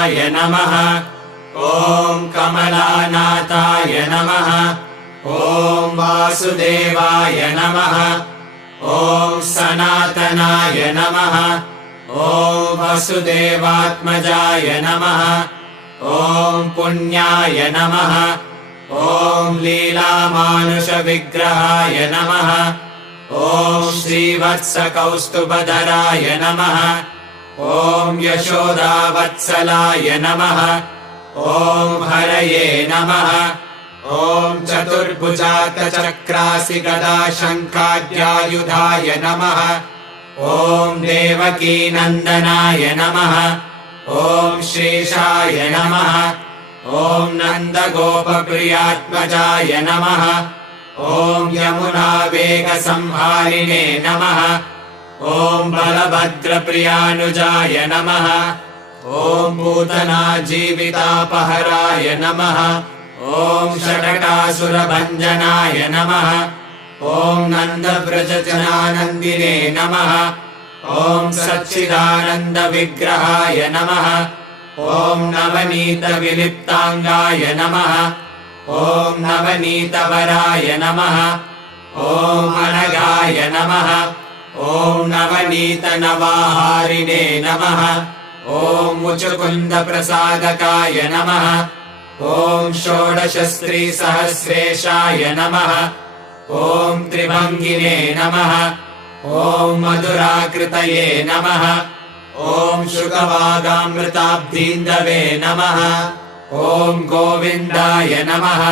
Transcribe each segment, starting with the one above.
कमलानाथाय नमः। ॐ कमलानाथाय नमः। ॐ वासुदेवाय नमः। ॐ सनातनाय नमः। ॐ वसुदेवात्मजाय नमः। ॐ पुण्याय नमः। ॐ लीलामानुषविग्रहाय नमः। ॐ श्रीवत्सकौस्तुभधराय नमः। ॐ यशोदावत्सलाय नमः। ॐ हरये नमः। ॐ चतुर्भुजातचक्रासि गदाशङ्खाद्यायुधाय नमः। ॐ देवकीनन्दनाय नमः। ॐ श्रीशाय नमः। ॐ नन्दगोपप्रियात्मजाय नमः। ॐ यमुनावेगसंहारिणे नमः। ॐ बलभद्रप्रियानुजाय नमः। ॐ पूतनाजीवितापहराय नमः। ॐ षडकासुरभञ्जनाय नमः। ॐ नन्दव्रजजनानन्दिने नमः। ॐ सच्चिदानन्दविग्रहाय नमः। ॐ नवनीतविलिप्ताङ्गाय नमः। ॐ नवनीतवराय नमः। ॐ अनगाय नमः। ॐ नवनीतनवाहारिणे नमः। ॐ मुचुकुन्दप्रसादकाय नमः। ॐ षोडशस्त्रीसहस्रेशाय नमः। ॐ त्रिभङ्गिने नमः। ॐ मधुराकृतये नमः। ॐ शुकवागामृताब्धीन्दवे नमः। ॐ गोविन्दाय नमः।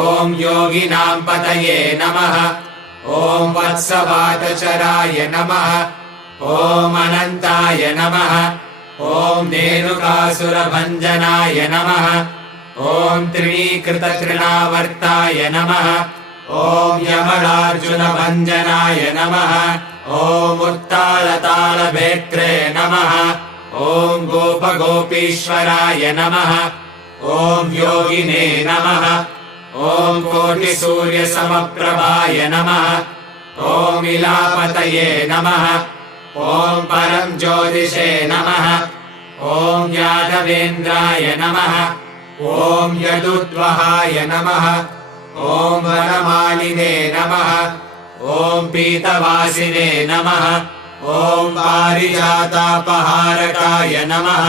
ॐ योगिनां पतये नमः। ॐ वत्सवादचराय नमः। ॐ अनन्ताय नमः। ॐ धेनुकासुरभञ्जनाय नमः। ॐ त्रिणीकृततृणावर्ताय नमः। ॐ यमलार्जुनभञ्जनाय नमः। ॐ उत्तालतालभेत्रे नमः। ॐ गोपगोपीश्वराय नमः। ॐ योगिने नमः। ॐ कोटिसूर्यसमप्रभाय नमः। ॐ इलापतये नमः। ॐ परं ज्योतिषे नमः। ॐ यादवेन्द्राय नमः। ॐ यदुद्वहाय नमः। ॐ वनमालिने नमः। ॐ पीतवासिने नमः। ॐ पारिजातापहारकाय नमः।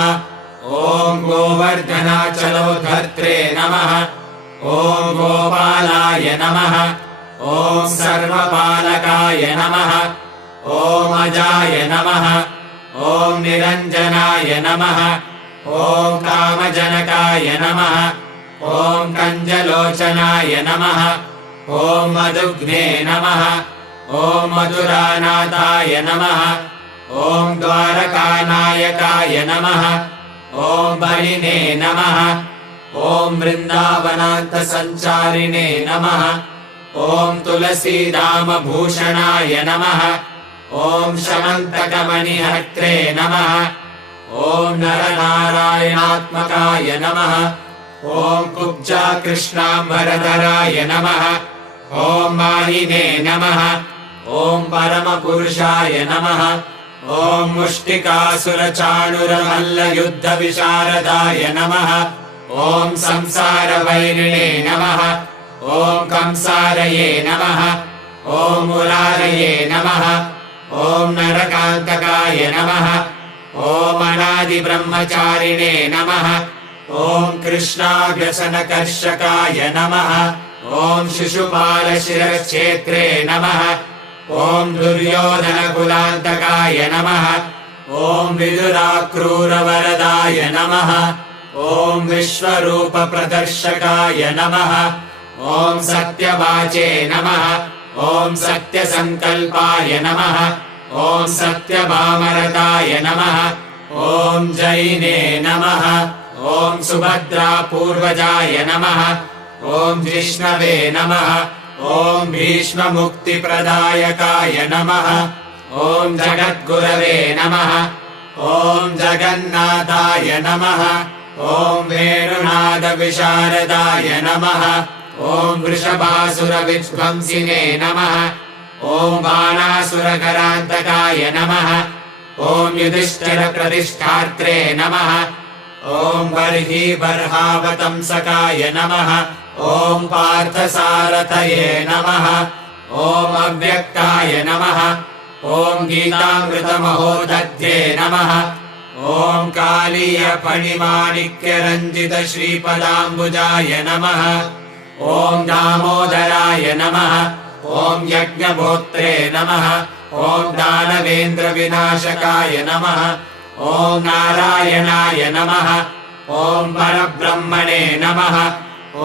ॐ गोवर्धनाचलोद्धर्त्रे नमः। ॐ गोपालाय नमः। ॐ सर्वपालकाय नमः। ॐ अजाय नमः। ॐ निरञ्जनाय नमः। ॐ कामजनकाय नमः। ॐ कञ्जलोचनाय नमः। ॐ मधुग्ने नमः। ॐ मधुरानाथाय नमः। ॐ द्वारकानायकाय नमः। ॐ बलिने नमः। ॐ वृन्दावनान्तसञ्चारिणे नमः। ॐ तुलसीदामभूषणाय नमः। ॐ शमन्तकमणिहर्त्रे नमः। ॐ नरनारायणात्मकाय नमः। ॐ कुब्जाकृष्णाम्बरधराय नमः। ॐ मालिने नमः। ॐ परमपुरुषाय नमः। ॐ मुष्टिकासुरचाणुरमल्लयुद्धविशारदाय नमः। ॐ संसारवैरिणे नमः। ॐ कंसारये नमः। ॐ मुरारये नमः। ॐ नरकान्तकाय नमः। ॐ अनादिब्रह्मचारिणे नमः। ॐ कृष्णाग्रसनकर्षकाय नमः। ॐ शिशुपालशिरश्छेत्रे नमः। ॐ दुर्योधनकुलान्तकाय नमः। ॐ विदुराक्रूरवरदाय नमः। ॐ विश्वरूपप्रदर्शकाय नमः। ॐ सत्यवाचे नमः। ॐ सत्यसङ्कल्पाय नमः। ॐ सत्यभामरताय नमः। ॐ जैने नमः। ॐ सुभद्रापूर्वजाय नमः। ॐ जिष्णवे नमः। ॐ भीष्ममुक्तिप्रदायकाय नमः। ॐ जगद्गुरवे नमः। ॐ जगन्नाथाय नमः। ॐ वेणुनादविशारदाय नमः। ॐ वृषभासुरविध्वंसिने नमः। ॐ बाणासुरकरान्तकाय नमः। ॐ युधिष्ठिरप्रतिष्ठात्रे नमः। ॐ बर्हि बर्हावतंसकाय नमः ॐ पार्थसारथये नमः ॐ अव्यक्ताय नमः ॐ गीतामृतमहोदध्ये नमः ॐ कालीयफणिमाणिक्यरञ्जितश्रीपदाम्बुजाय नमः ॐ दामोदराय नमः ॐ यज्ञभोत्रे नमः ॐ दानवेन्द्रविनाशकाय नमः ॐ नारायणाय नमः ॐ परब्रह्मणे नमः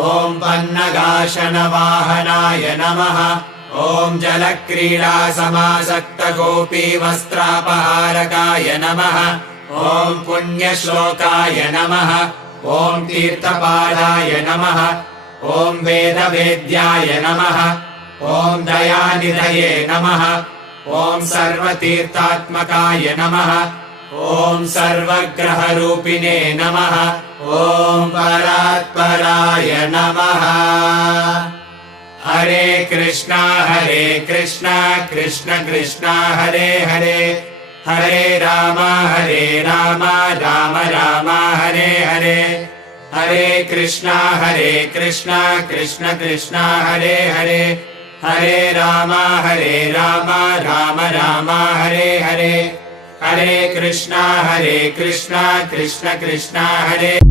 ॐ पन्नगाशनवाहनाय नमः ॐ जलक्रीडासमासक्तगोपीवस्त्रापहारकाय नमः ॐ पुण्यश्लोकाय नमः ॐ तीर्थपादाय नमः ॐ वेदवेद्याय नमः ॐ दयानिधये नमः ॐ सर्वतीर्थात्मकाय नमः ॐ सर्वग्रहरूपिणे नमः ॐ परात्पराय नमः हरे कृष्णा कृष्ण कृष्ण हरे हरे हरे राम राम राम हरे हरे हरे कृष्णा कृष्ण कृष्ण हरे हरे हरे राम राम राम हरे हरे हरे कृष्णा कृष्ण कृष्ण हरे